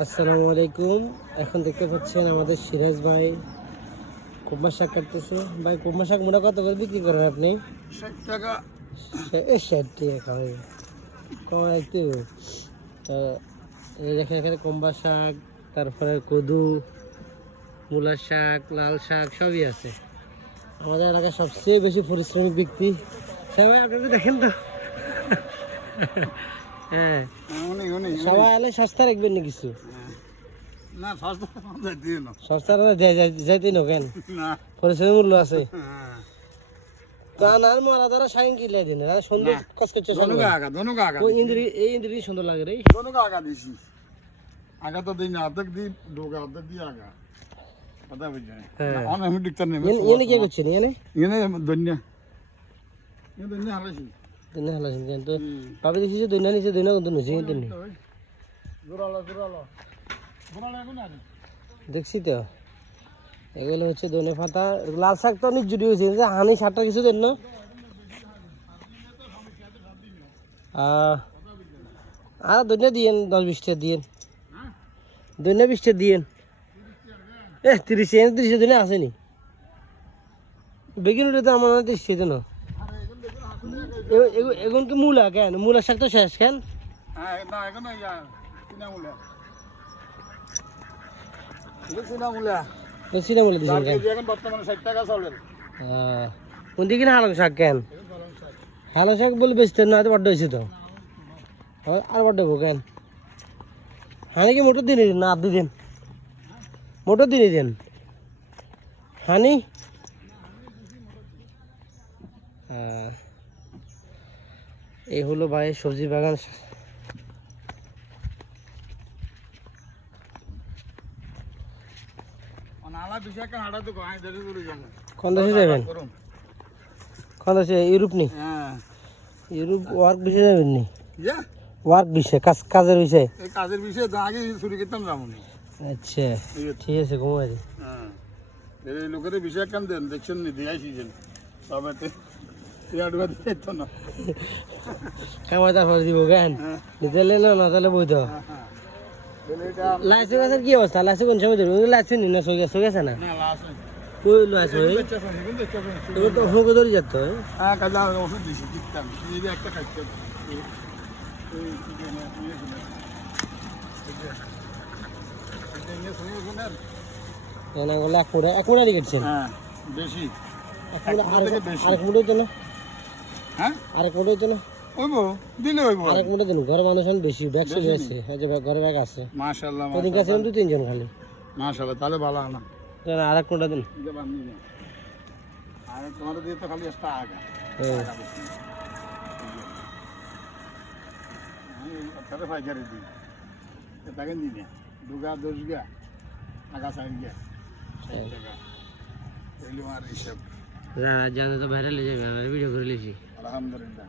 আসসালামু আলাইকুম। এখন দেখতে পাচ্ছেন আমাদের সিরাজ ভাই কুম্বা শাক কাটতেছে। ভাই কুম্বা শাক মোটা কত করে বিক্রি করেন আপনি? ষাট টাকা। ষাট টাকা কম একটু। তো এই দেখেন এখানে কুম্বা শাক তারপরে কদু মূলার শাক লাল শাক সবই আছে। আমাদের এলাকায় সবচেয়ে বেশি পরিশ্রমিক ব্যক্তি। সবাই আপনারা দেখেন তো। হ্যাঁ। উনি উনি সবাই এলে সস্তা রাখবেন না কিছু? না সস্তা আমাদের দিয়ে না সস্তা যাইতে না। পরিশ্রমের মূল্য আছে। হ্যাঁ। তা না মারা ধরো সাইন কিনলে দিন। সুন্দর কস করছে দনুকা আগা দনুকা আগা ওই ইন্দ্রি এই ইন্দ্রি সুন্দর লাগে রে। দনুকা আগা দিছি। আগা তো দিই না অর্ধেক দিই ডোকা অর্ধেক আগা। কথা হ্যাঁ। অনেক আমি ডিকতার নেই এনে কে এনে এনে দন্যা এনে দন্যা হারাইছি দিন ভালো আছেন কিন্তু ভাবি দেখছি যে দৈনা নিচে কিন্তু নেই জোরালো জোরালো জোরালো এখন আর দেখছি তো। এগুলো হচ্ছে দৈনে পাতা লাল শাক তো অনেক জুড়ি হয়েছে যে হানি শাকটা কিছু দেন না। আর দৈনা দিয়েন দশ বিশটা দিয়েন। দৈনা বিশটা দিয়েন। এ তিরিশে তিরিশে দিনে আসেনি বেগুন উঠে তো আমার তিরিশে দিন। এগুন কি মূলা কেন? মূলা শাক তো শেষ কেন? হ্যাঁ এখন ইয়া কেন? এখন দিকে না হালং শাক কেন? হালং শাক বলে বেচতে না বড্ড হয়েছে তো। আর বড্ড হব কেন? হানি কি মোটর দিনে দিন না আপনি দিন। মোটর দিনে দিন হানি? আহ, এই হলো ভাই সবজি বাগান। যাবেন? ইউরোপ নি? হ্যাঁ। ইউরোপ ওয়ার্ক বিষয়ে যাবেন নি? ওয়ার্ক বিষয়ে কাজ কাজের বিষয়ে এই কাজের বিষয়ে তো আগে শুরু করতাম যাব আচ্ছা ঠিক আছে ঘুমাই হ্যাঁ। লোকের বিষয় কেন দেন দেখছেন নি দিয়ে আসিছেন তবে কামাই তারপর দিব কেন নিতেলে না না তাহলে বই তো গাছের কি অবস্থা লাইসেন্স কোন সময় ধরবে লাইসেন্স নি কই হই তো হোকে ধরে যেত হ্যাঁ কাজে আর ওষুধ দিছি দিতাম এই যে একটা খাইতে এক মুড়ে হ্যাঁ বেশি মুড়ে থেকে বেশি। আরেক মুড়ে হইতো না হ্যাঁ? আরেক হইতো না ওইব দিলে ওইব। আরেক মুড়ে দিন ঘরে মানুষ বেশি ব্যাগ সবই আছে এই যে ঘরে ব্যাগ আছে। মাশাল্লাহ ওদিন কাছে দু তিনজন খালি। মাশাল্লাহ তাহলে ভালো না দেন আরেক মুড়ে দিন। আর তোমাদের দিয়ে তো খালি একটা আগা হ্যাঁ। তাহলে পাইকারি দিই। তাকে দিই না। দুগা দশ গা আগা সাইড গা। টাকা এগুলো আর হিসাব। জানে তো ভাইরাল হয়ে যাবে আমার ভিডিও করে লিছি আলহামদুলিল্লাহ।